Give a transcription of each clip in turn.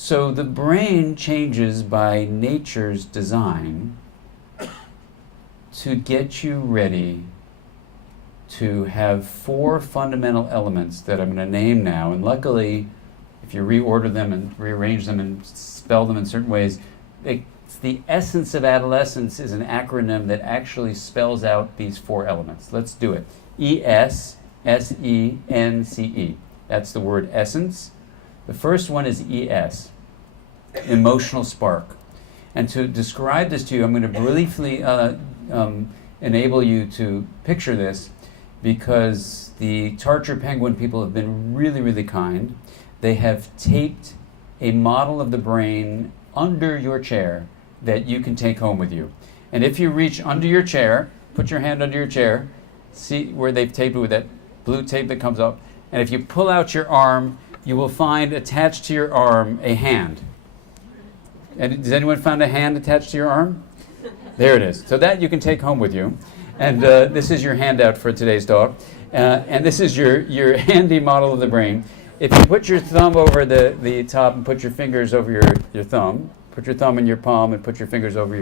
So the brain changes by nature's design to get you ready to have 4 fundamental elements that I'm going to name now. And luckily, if you reorder them and rearrange them and spell them in certain ways, it's the Essence of Adolescence is an acronym that actually spells out these 4 elements. Let's do it. ESSENCE. That's the word essence. The first one is ES, emotional spark. And to describe this to you, I'm going to briefly enable you to picture this, because the Tarcher Penguin people have been really, really kind. They have taped a model of the brain under your chair that you can take home with you. And if you reach under your chair, put your hand under your chair, see where they've taped it with that blue tape that comes up, and if you pull out your arm, you will find attached to your arm a hand. And does anyone find a hand attached to your arm? There it is. So that you can take home with you. And this is your handout for today's talk. And this is your handy model of the brain. If you put your thumb over the top and put your fingers over your thumb, put your thumb in your palm and put your fingers over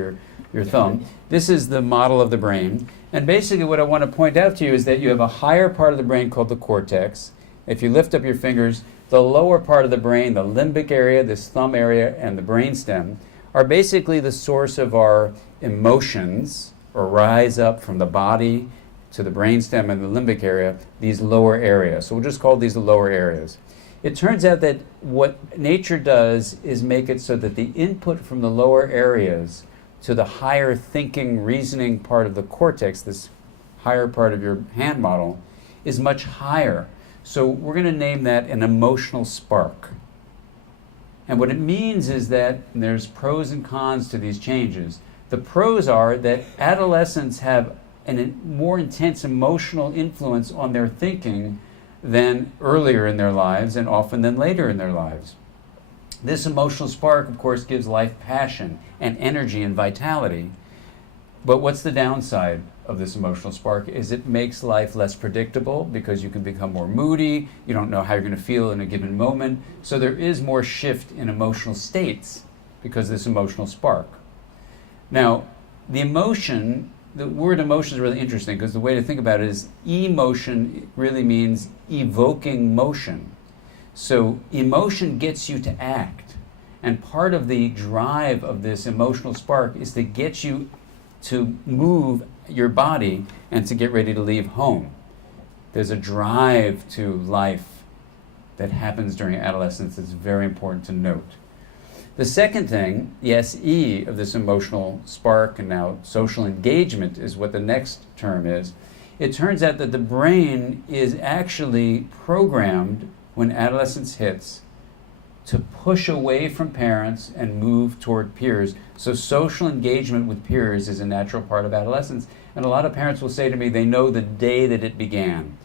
your thumb, this is the model of the brain. And basically what I want to point out to you is that you have a higher part of the brain called the cortex. If you lift up your fingers, the lower part of the brain, the limbic area, this thumb area, and the brainstem, are basically the source of our emotions, or rise up from the body to the brainstem and the limbic area, these lower areas. So we'll just call these the lower areas. It turns out that what nature does is make it so that the input from the lower areas to the higher thinking, reasoning part of the cortex, this higher part of your hand model, is much higher. So we're going to name that an emotional spark. And what it means is that there's pros and cons to these changes. The pros are that adolescents have a more intense emotional influence on their thinking than earlier in their lives, and often than later in their lives. This emotional spark, of course, gives life passion and energy and vitality. But what's the downside of this emotional spark? Is it makes life less predictable, because you can become more moody, you don't know how you're going to feel in a given moment. So there is more shift in emotional states because of this emotional spark. Now, the word emotion is really interesting, because the way to think about it is emotion really means evoking motion. So emotion gets you to act. And part of the drive of this emotional spark is to get you to move your body and to get ready to leave home. There's a drive to life that happens during adolescence that's very important to note. The second thing, the SE of this emotional spark, and now social engagement is what the next term is. It turns out that the brain is actually programmed when adolescence hits to push away from parents and move toward peers. So social engagement with peers is a natural part of adolescence. And a lot of parents will say to me they know the day that it began.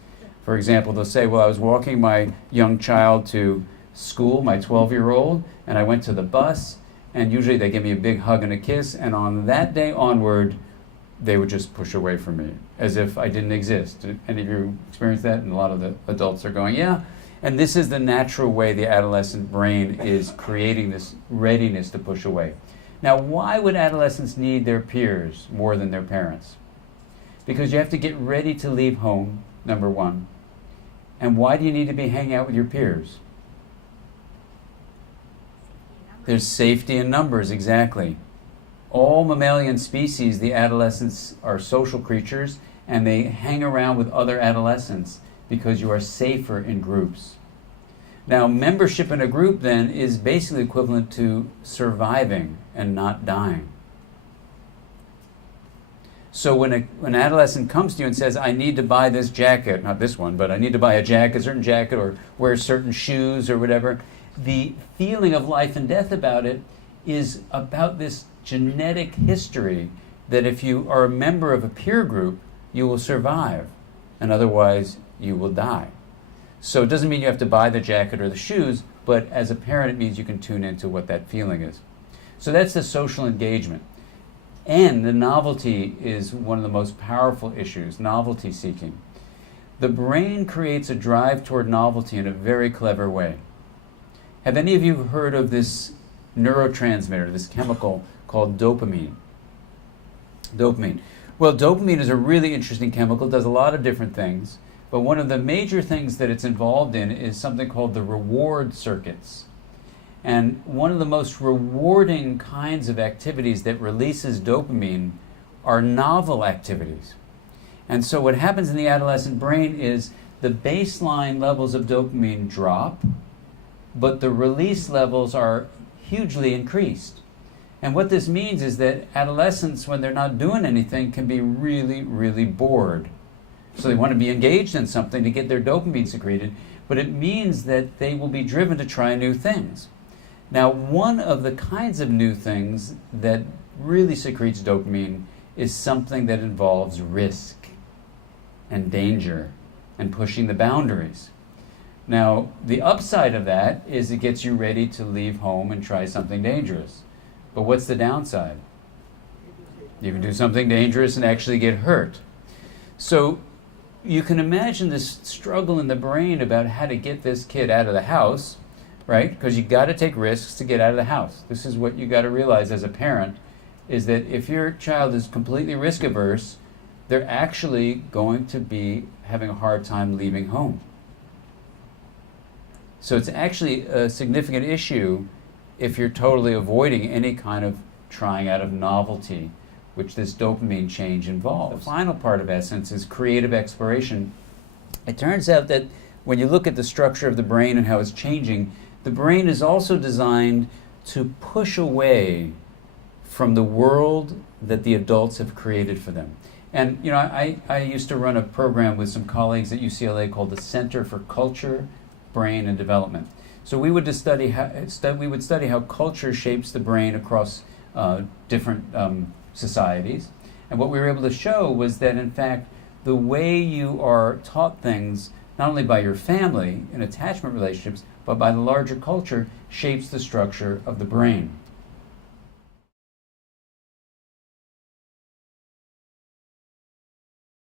For example, they'll say, well, I was walking my young child to school, my 12-year-old, and I went to the bus, and usually they give me a big hug and a kiss, and on that day onward, they would just push away from me, as if I didn't exist. Did any of you experience that? And a lot of the adults are going, yeah. And this is the natural way the adolescent brain is creating this readiness to push away. Now, why would adolescents need their peers more than their parents? Because you have to get ready to leave home, number one. And why do you need to be hanging out with your peers? There's safety in numbers, exactly. All mammalian species, the adolescents are social creatures, and they hang around with other adolescents because you are safer in groups. Now, membership in a group then is basically equivalent to surviving and not dying. So when an adolescent comes to you and says, I need to buy this jacket, not this one, but I need to buy a certain jacket, or wear certain shoes or whatever, the feeling of life and death about it is about this genetic history that if you are a member of a peer group, you will survive, and otherwise you will die. So it doesn't mean you have to buy the jacket or the shoes, but as a parent it means you can tune into what that feeling is. So that's the social engagement. And the novelty is one of the most powerful issues, novelty seeking. The brain creates a drive toward novelty in a very clever way. Have any of you heard of this neurotransmitter, this chemical called dopamine? Dopamine. Well, dopamine is a really interesting chemical. It does a lot of different things. But one of the major things that it's involved in is something called the reward circuits. And one of the most rewarding kinds of activities that releases dopamine are novel activities. And so what happens in the adolescent brain is the baseline levels of dopamine drop, but the release levels are hugely increased. And what this means is that adolescents, when they're not doing anything, can be really, really bored. So they want to be engaged in something to get their dopamine secreted, but it means that they will be driven to try new things. Now, one of the kinds of new things that really secretes dopamine is something that involves risk and danger and pushing the boundaries. Now, the upside of that is it gets you ready to leave home and try something dangerous. But what's the downside? You can do something dangerous and actually get hurt. So you can imagine this struggle in the brain about how to get this kid out of the house, right? Because you got to take risks to get out of the house. This is what you got to realize as a parent, is that if your child is completely risk averse, they're actually going to be having a hard time leaving home. So it's actually a significant issue if you're totally avoiding any kind of trying out of novelty, which this dopamine change involves. The final part of ESSENCE is creative exploration. It turns out that when you look at the structure of the brain and how it's changing, the brain is also designed to push away from the world that the adults have created for them. And I used to run a program with some colleagues at UCLA called the Center for Culture, Brain, and Development. So we would study how culture shapes the brain across different societies. And what we were able to show was that, in fact, the way you are taught things, not only by your family and attachment relationships, but by the larger culture, shapes the structure of the brain.